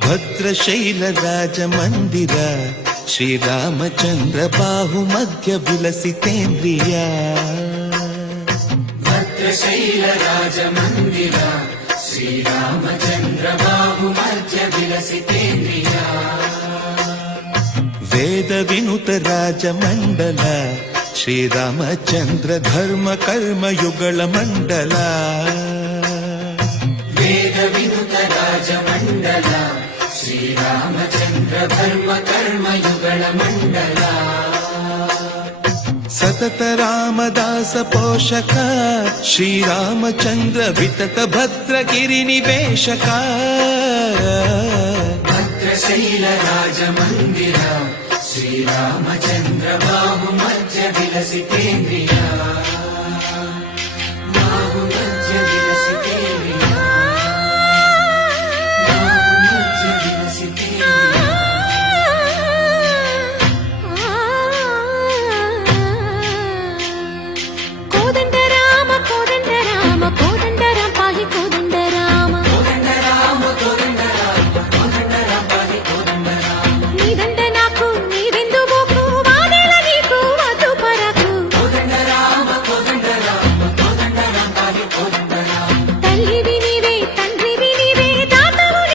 ಭದ್ರಶೈಲ ರಾಜ ಮಂದಿರ ಶ್ರೀರಾಮಚಂದ್ರ ಬಾಹು ಮಧ್ಯ ವಿಲಸಿತೇಂದ್ರಿಯ. ಭದ್ರಶೈಲ ರಾಜ ಮಂದಿರ ಶ್ರೀರಾಮಚಂದ್ರ ಬಾಹು ಮಧ್ಯ ವಿಲಸಿತೇಂದ್ರಿಯ. ವೇದ ವಿನುತ ರಾಜ ಮಂಡಲ ಶ್ರೀರಾಮಚಂದ್ರ ಧರ್ಮ ಕರ್ಮ ಯುಗಳ ಮಂಡಲ. ವೇದ ವಿನುತ ರಾಜ ಮಂಡಲ ಶ್ರೀರಾಮಚಂದ್ರ ಧರ್ಮ ಕರ್ಮ ಯುಗಳ ಮಂಡಲ. ಸತತ ರಾಮದಾಸ ಪೋಷಕ ಶ್ರೀರಾಮಚಂದ್ರ ವಿತತ ಭದ್ರಗಿರಿ ನಿವೇಶಕ. ಭದ್ರಶೈಲ ರಾಜ ಮಂದಿರ ಶ್ರೀರಾಮಚಂದ್ರ ಬಾಹು ಮಧ್ಯ ವಿಲಸಿತೇಂದ್ರಿಯ.